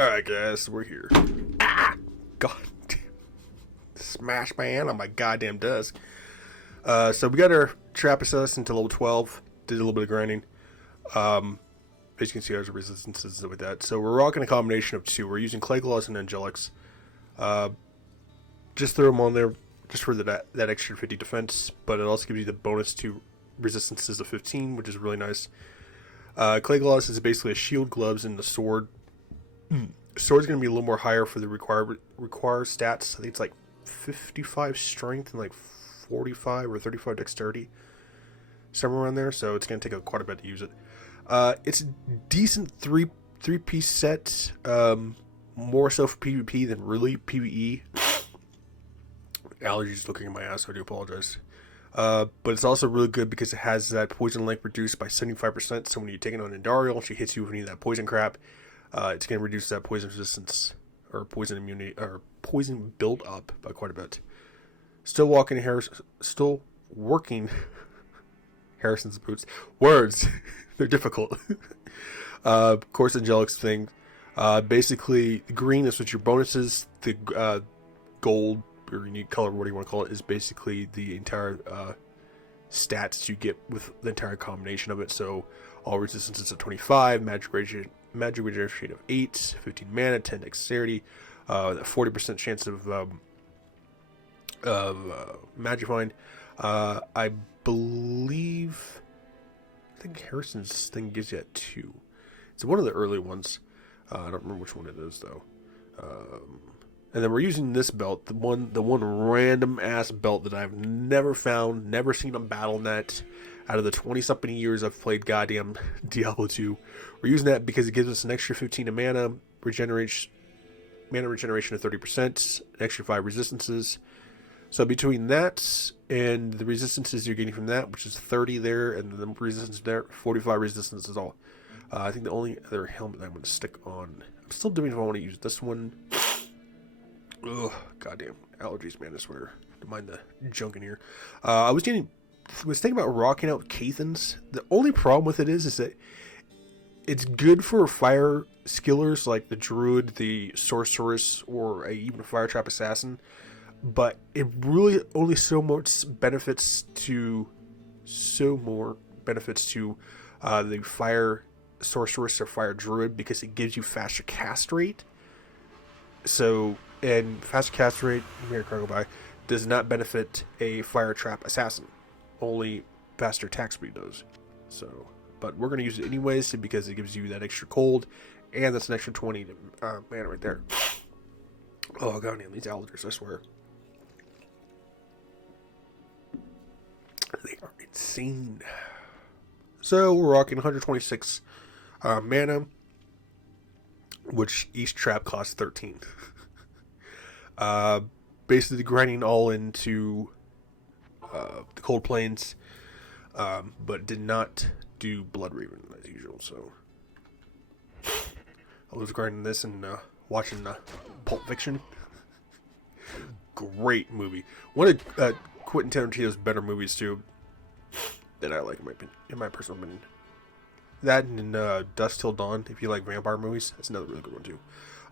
Alright guys, we're here. Ah! God damn. Smash man on my goddamn desk. So we got our trap assessed into level 12. Did a little bit of grinding. As you can see, there's resistances with that. So we're rocking a combination of two. We're using clay gloss and angelics. Just throw them on there just for that extra 50 defense, but it also gives you the bonus to resistances of 15, which is really nice. Clay gloss is basically a shield, gloves, and the sword. Sword's going to be a little more higher for the require stats. I think it's like 55 strength and like 45 or 35 dexterity, somewhere around there. So it's going to take quite a bit to use it. It's a decent three-piece set. More so for PvP than really PvE. Allergies looking at my ass, so I do apologize. But it's also really good because it has that poison length reduced by 75%. So when you're taking on Endariel, she hits you with any of that poison crap. It's going to reduce that poison resistance or poison immunity or poison build up by quite a bit. Still working Harrison's boots. Words, they're difficult. Of course, Angelic's thing. Basically, green is what your bonuses. The gold or unique color, what do you want to call it, is basically the entire stats you get with the entire combination of it. So all resistances of 25, magic regeneration of 8, 15 mana, 10 dexterity, 40% chance of magifying. I think Harrison's thing gives you that 2. It's one of the early ones. I don't remember which one it is though. And then we're using this belt, the one random ass belt that I've never found, never seen on BattleNet. Out of the 20-something years I've played goddamn Diablo 2, we're using that because it gives us an extra 15 of mana regeneration of 30%, an extra 5 resistances. So between that and the resistances you're getting from that, which is 30 there, and the resistance there, 45 resistance is all. I think the only other helmet I'm going to stick on, I'm still doing if I want to use this one. Ugh, goddamn allergies, man! I swear. Don't mind the junk in here. I was thinking about rocking out Cathans. The only problem with it is that it's good for fire skillers like the druid, the sorceress, or even a fire trap assassin. But it really only so much benefits to the fire sorceress or fire druid because it gives you faster cast rate. So, and faster cast rate, here go by, does not benefit a fire trap assassin. Only faster attack speed does. So, but we're going to use it anyways because it gives you that extra cold, and that's an extra 20 mana right there. Oh god damn, these allergies, I swear. They are insane. So we're rocking 126 mana, which each trap costs 13. Basically grinding all into the cold plains, but did not do blood raven as usual. So I was grinding this and watching Pulp Fiction. Great movie. One of Quentin Tarantino's better movies too that I like in my personal opinion. That and Dusk Till Dawn, if you like vampire movies, that's another really good one too.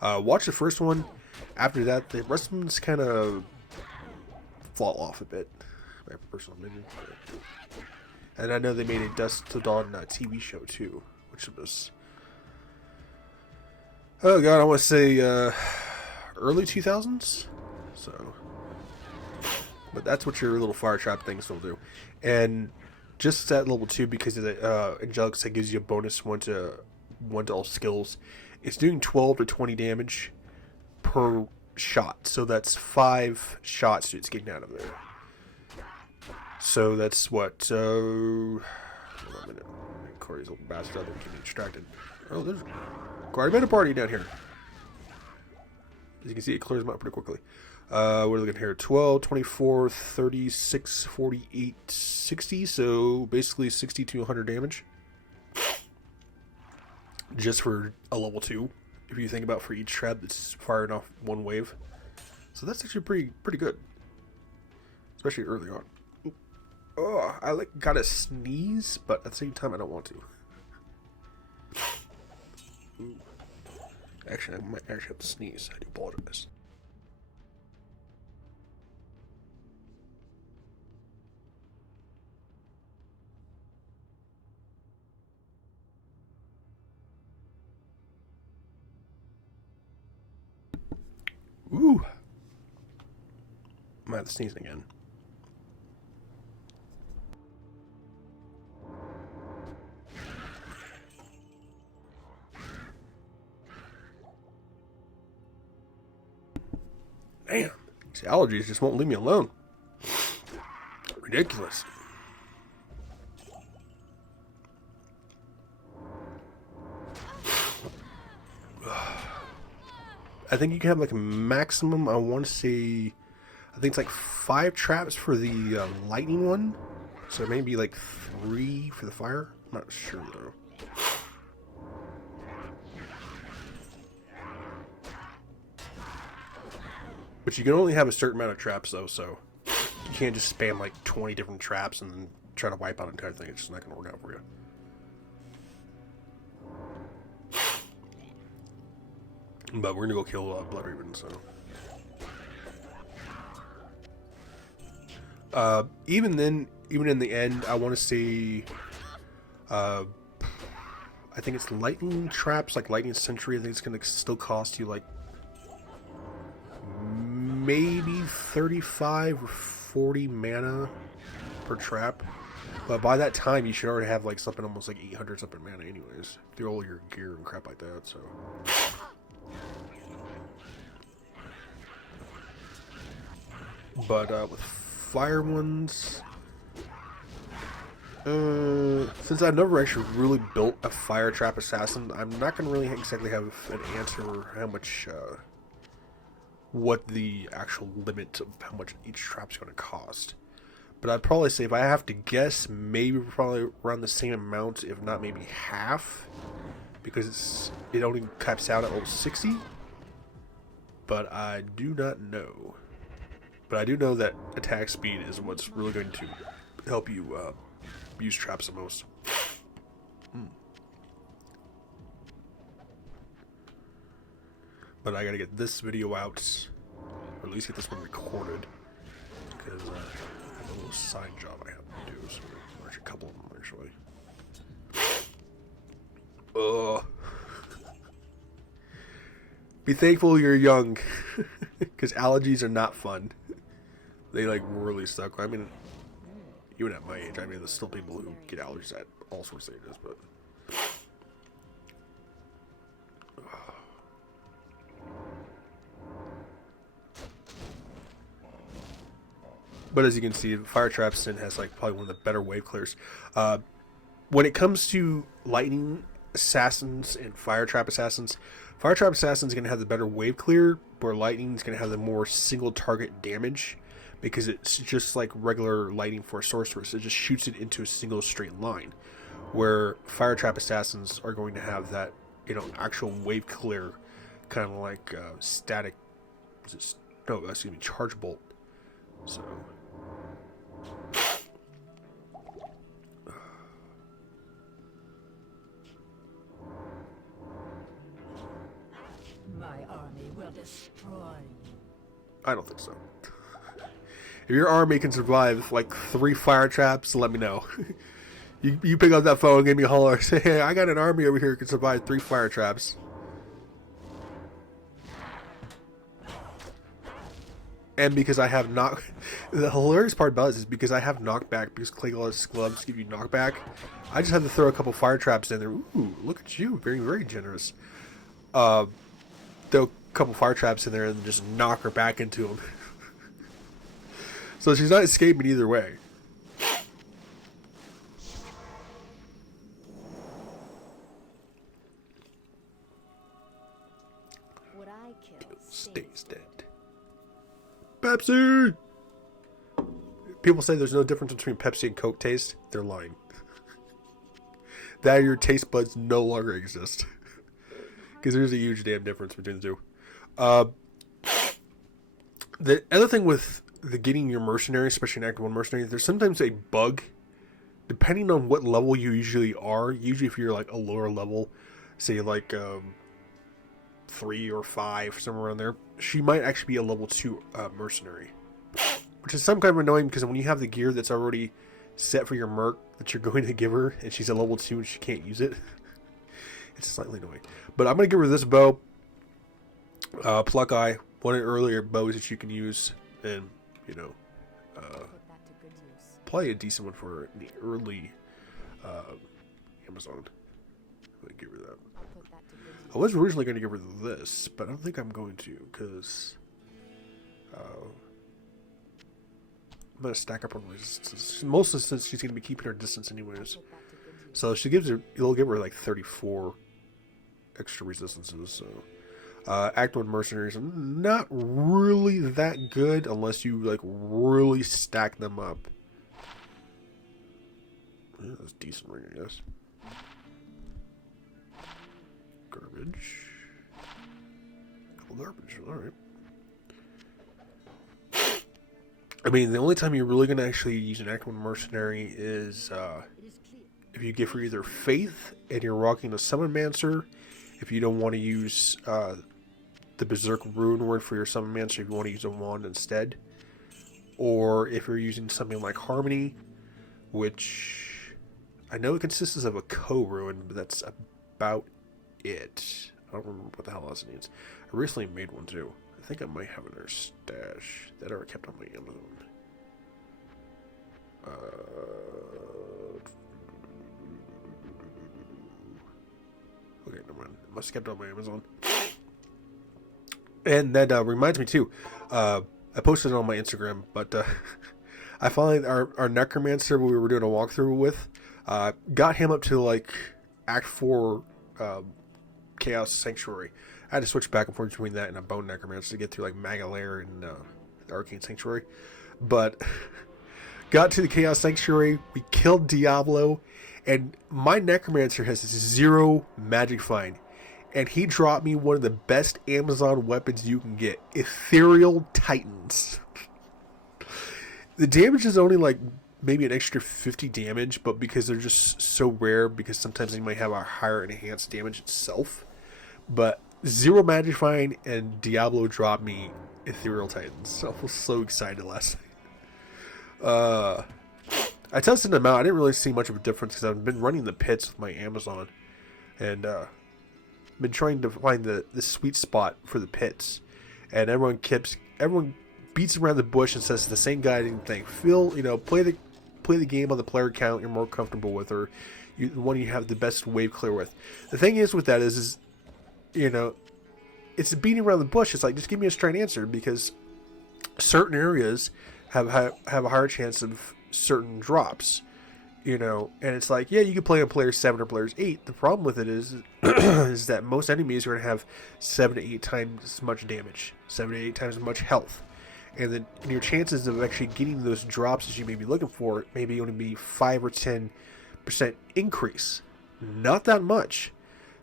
Watch the first one. After that, the rest of them just kind of fall off a bit, my personal opinion. And I know they made a Dusk Till Dawn TV show too, which was, oh god, I want to say early 2000s. So, but that's what your little fire trap things will do. And just at level 2, because of the Angelics that gives you a bonus one to all skills, it's doing 12 to 20 damage per shot. So that's 5 shots it's getting out of there. So that's what, hold on a minute. Corey's little bastard out there getting distracted. Oh, there's quite a bit of party down here. As you can see, it clears them out pretty quickly. What are we looking here? 12, 24, 36, 48, 60. So basically 60 to 100 damage. Just for a level 2. If you think about for each trap that's firing off one wave. So that's actually pretty good. Especially early on. Ooh. Oh, I gotta sneeze, but at the same time I don't want to. Ooh. Actually, I might actually have to sneeze. I do apologize. Ooh. I might have to sneeze again. Damn. These allergies just won't leave me alone. Ridiculous. I think you can have like a maximum, I want to say, I think it's like 5 traps for the lightning one. So maybe like 3 for the fire. I'm not sure though. But you can only have a certain amount of traps though, so you can't just spam like 20 different traps and then try to wipe out an entire thing. It's just not going to work out for you. But we're going to go kill Bloodream, so... even then, even in the end, I want to say... I think it's lightning traps, like lightning sentry. I think it's going to still cost you like... maybe 35 or 40 mana per trap. But by that time, you should already have like something almost like 800 something mana anyways. Through all your gear and crap like that, so... But with fire ones, since I've never actually really built a fire trap assassin, I'm not going to really exactly have an answer how much, what the actual limit of how much each trap's going to cost. But I'd probably say, if I have to guess, maybe probably around the same amount, if not maybe half, because it only caps out at level 60. But I do not know. But I do know that attack speed is what's really going to help you use traps the most. But I gotta get this video out, or at least get this one recorded, because I have a little side job I have to do, so there's a couple of them actually. Be thankful you're young, because allergies are not fun. They like really suck. I mean, even at my age, I mean, there's still people who get allergies at all sorts of ages, but... But as you can see, Fire Trap Sin has like probably one of the better wave clears. When it comes to lightning assassins and Fire Trap assassins is going to have the better wave clear, where lightning is going to have the more single target damage, because it's just like regular lightning for a sorceress. It just shoots it into a single straight line, where Fire Trap assassins are going to have that, you know, actual wave clear, kind of like static. Charge bolt. So. My army will destroy you. I don't think so. If your army can survive like 3 fire traps, let me know. you pick up that phone, give me a holler, say, hey, I got an army over here who can survive 3 fire traps. And because I have knock... The hilarious part about this is because I have knockback, because Clayless gloves give you knockback, I just have to throw a couple fire traps in there. Ooh, look at you. Very, very generous. Throw a couple fire traps in there and just knock her back into them. So she's not escaping either way. What I kill Stays dead. Pepsi! People say there's no difference between Pepsi and Coke taste. They're lying. That your taste buds no longer exist. Because there's a huge damn difference between the two. The other thing with the getting your mercenary, especially an Act 1 mercenary, there's sometimes a bug. Depending on what level you usually are, usually if you're like a lower level, say like 3 or 5, somewhere around there, she might actually be a level 2 mercenary. Which is some kind of annoying because when you have the gear that's already set for your merc that you're going to give her and she's a level 2 and she can't use it, it's slightly annoying. But I'm going to give her this bow, Pluck Eye, one of the earlier bows that you can use, and, you know, probably a decent one for the early Amazon. I'm going to give her that. I was originally going to give her this, but I don't think I'm going to, because I'm going to stack up her resistances. Mostly since she's going to be keeping her distance anyways. So she gives her, it'll give her like 34 extra resistances. So Act 1 Mercenaries are not really that good unless you like really stack them up. Yeah, that's decent ring, I guess. Garbage. Couple garbage, alright. I mean, the only time you're really going to actually use an Act 1 Mercenary is if you give her either Faith and you're rocking a Summon Mancer, if you don't want to use the Berserk Rune word for your Summon Mancer, if you want to use a wand instead, or if you're using something like Harmony, which I know it consists of a Co-Rune, but that's about it. I don't remember what the hell else it needs. I recently made one too. I think I might have it in our stash that I kept on my Amazon. Okay, never mind. I must have kept it on my Amazon. And that reminds me too. I posted it on my Instagram, but I finally our Necromancer we were doing a walkthrough with got him up to like Act 4 Chaos Sanctuary. I had to switch back and forth between that and a Bone Necromancer to get through like Magalair and the Arcane Sanctuary. But got to the Chaos Sanctuary, we killed Diablo, and my Necromancer has 0 magic find. And he dropped me one of the best Amazon weapons you can get. Ethereal Titans. The damage is only like maybe an extra 50 damage, but because they're just so rare, because sometimes they might have a higher enhanced damage itself. But 0 magic find and Diablo dropped me Ethereal Titans. So I was so excited last night. I tested them out. I didn't really see much of a difference because I've been running the pits with my Amazon. And been trying to find the sweet spot for the pits. And everyone beats around the bush and says the same guiding thing. Phil, play the game on the player count you're more comfortable with, or the one you have the best wave clear with. The thing is with that is it's beating around the bush. It's like, just give me a straight answer, because certain areas have a higher chance of certain drops, and it's like, yeah, you can play on player 7 or players 8. The problem with it is is that most enemies are going to have 7 to 8 times as much damage, 7 to 8 times as much health, and then your chances of actually getting those drops as you may be looking for maybe only be 5 or 10% increase, not that much.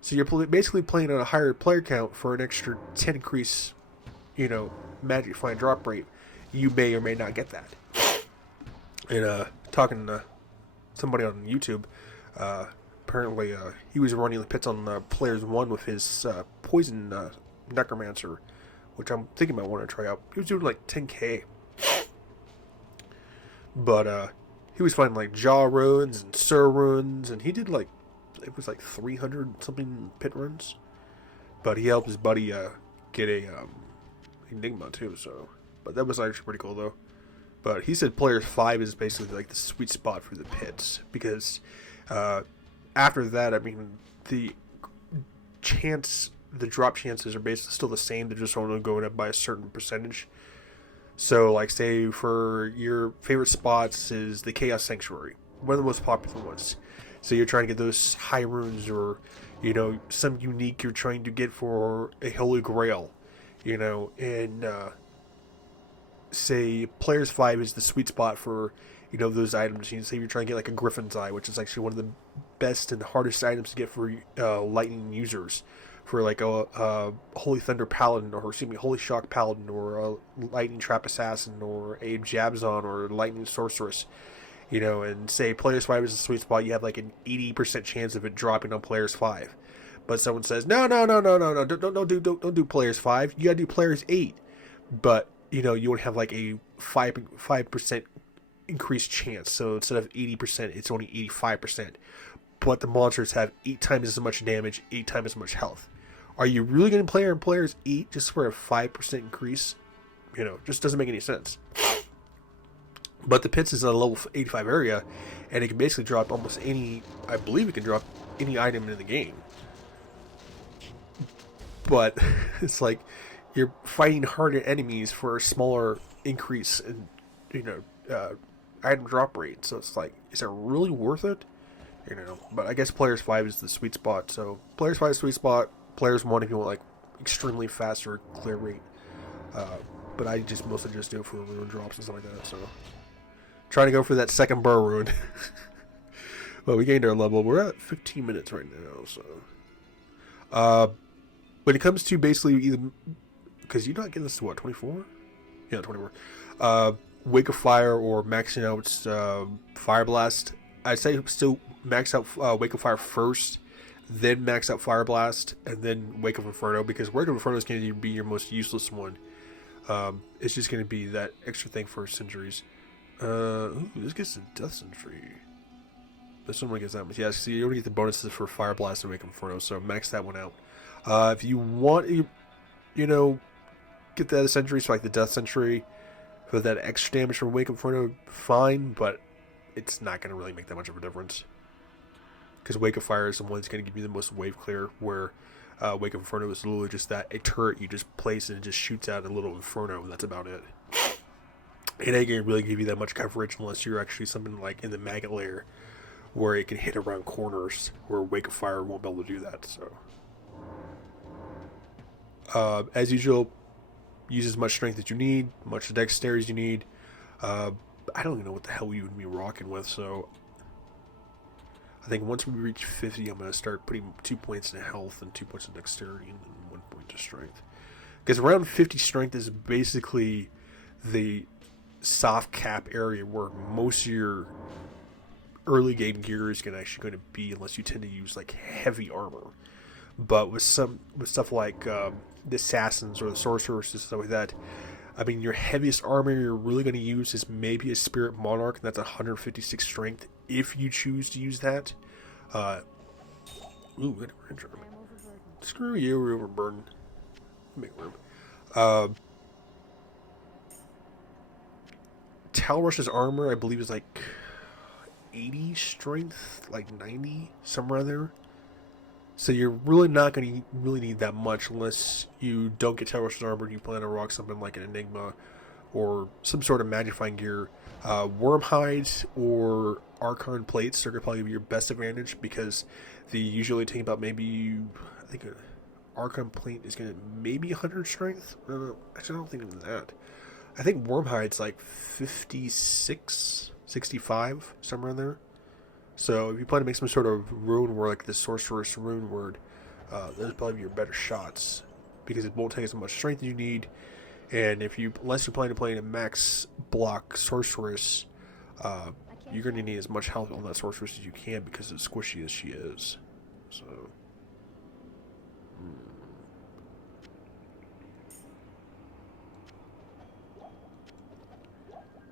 So you're basically playing on a higher player count for an extra 10 increase, magic find drop rate. You may or may not get that. And talking to somebody on YouTube, apparently he was running the pits on players 1 with his poison Necromancer, which I'm thinking about wanting to try out. He was doing like 10k. But he was finding like Jaw runes and Sur runes, and he did like, it was like 300 something pit runs. But he helped his buddy get a Enigma too, so. But that was actually pretty cool though. But he said players 5 is basically like the sweet spot for the pits, because after that, I mean, the drop chances are basically still the same. They're just only going up by a certain percentage. So, like, say for your favorite spots is the Chaos Sanctuary, one of the most popular ones. So you're trying to get those high runes, or some unique you're trying to get for a Holy Grail, and say players 5 is the sweet spot for those items. Say you're trying to get like a Griffin's Eye, which is actually one of the best and hardest items to get for lightning users, for like a Holy Thunder Paladin, or Holy Shock Paladin, or a Lightning Trap Assassin, or a Jabzon, or Lightning Sorceress. And say players 5 is the sweet spot, you have like an 80% chance of it dropping on players 5. But someone says, no, no, no, no, no, no, don't do players 5. You gotta do players 8. But you only have like a 5% increased chance. So instead of 80%, it's only 85%. But the monsters have 8 times as much damage, 8 times as much health. Are you really going to play in players 8 just for a 5% increase? Just doesn't make any sense. But the pits is a level 85 area, and it can basically drop almost any. I believe it can drop any item in the game. But it's like you're fighting harder enemies for a smaller increase in, item drop rate. So it's like, is it really worth it? But I guess players 5 is the sweet spot. So players 5 is sweet spot. Players 1 if you want like extremely faster clear rate. But I just mostly just do it for rune drops and stuff like that. So trying to go for that second burr rune. Well, we gained our level. We're at 15 minutes right now. So when it comes to basically either, because you're not getting this to what, 24? Yeah, 24. Wake of Fire or maxing out Fire Blast. I'd say still max out Wake of Fire first, then max out Fire Blast, and then Wake of Inferno, because Wake of Inferno is going to be your most useless one. It's just going to be that extra thing for centuries. Ooh, this gets a Death Century. This one gets that much. Yeah, see, you only get the bonuses for Fire Blast and Wake of Inferno, so max that one out. If you want, get the other centuries, so like the Death Century, for that extra damage from Wake of Inferno, fine, but it's not going to really make that much of a difference. Because Wake of Fire is the one that's going to give you the most wave clear, where Wake of Inferno is literally just that, a turret you just place and it just shoots out a little inferno, and that's about it. It ain't going to really give you that much coverage unless you're actually something like in the maggot layer, where it can hit around corners, where Wake of Fire won't be able to do that. So, as usual, use as much strength as you need, much dexterity as you need. I don't even know what the hell you would be rocking with, so I think once we reach 50, I'm going to start putting 2 points in health and 2 points in dexterity and then 1 point to strength. Because around 50 strength is basically the soft cap area where most of your early game gear is actually going to be, unless you tend to use like heavy armor. But with stuff like the assassins or the sorcerers and stuff like that, I mean, your heaviest armor you're really going to use is maybe a Spirit Monarch, and that's 156 strength if you choose to use that. Ooh, screw you, we're overburdened. Make room. Talrush's armor, I believe, is like 80 strength, like 90, somewhere there. So you're really not going to really need that much unless you don't get Talrush's armor and you plan to rock something like an Enigma or some sort of magnifying gear. Wormhide or AlucardPlayz are going to probably be your best advantage, because they usually take about maybe, I think AlucardPlayz is going to maybe 100 strength. Actually, I don't think even that. I think Wormhide's like 56, 65, somewhere in there. So if you plan to make some sort of rune word, like the sorceress rune word, those probably be your better shots, because it won't take as much strength as you need. And unless you're planning to play in a max block sorceress, you're going to need as much health on that sorceress as you can, because as squishy as she is. So,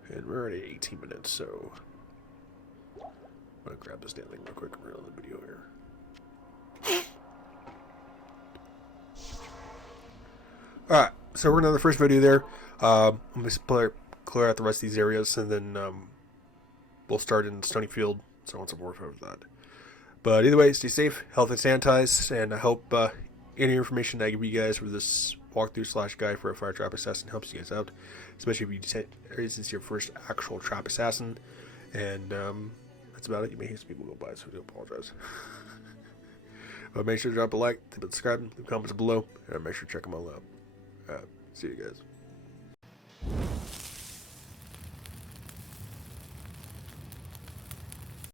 and we're already at 18 minutes, so I'm going to grab this damn thing real quick and reel the video here. Alright, so we're going to the first video there. I'm going to clear out the rest of these areas, and then we'll start in Stonyfield, so on and so forth over that. But either way, stay safe, healthy, and sanitize, and I hope any information that I give you guys for this walkthrough / guide for a fire trap assassin helps you guys out, especially if this is your first actual trap assassin. And that's about it. You may hear some people go by, so I do apologize. But make sure to drop a like, subscribe, leave comments below, and make sure to check them all out. See you guys.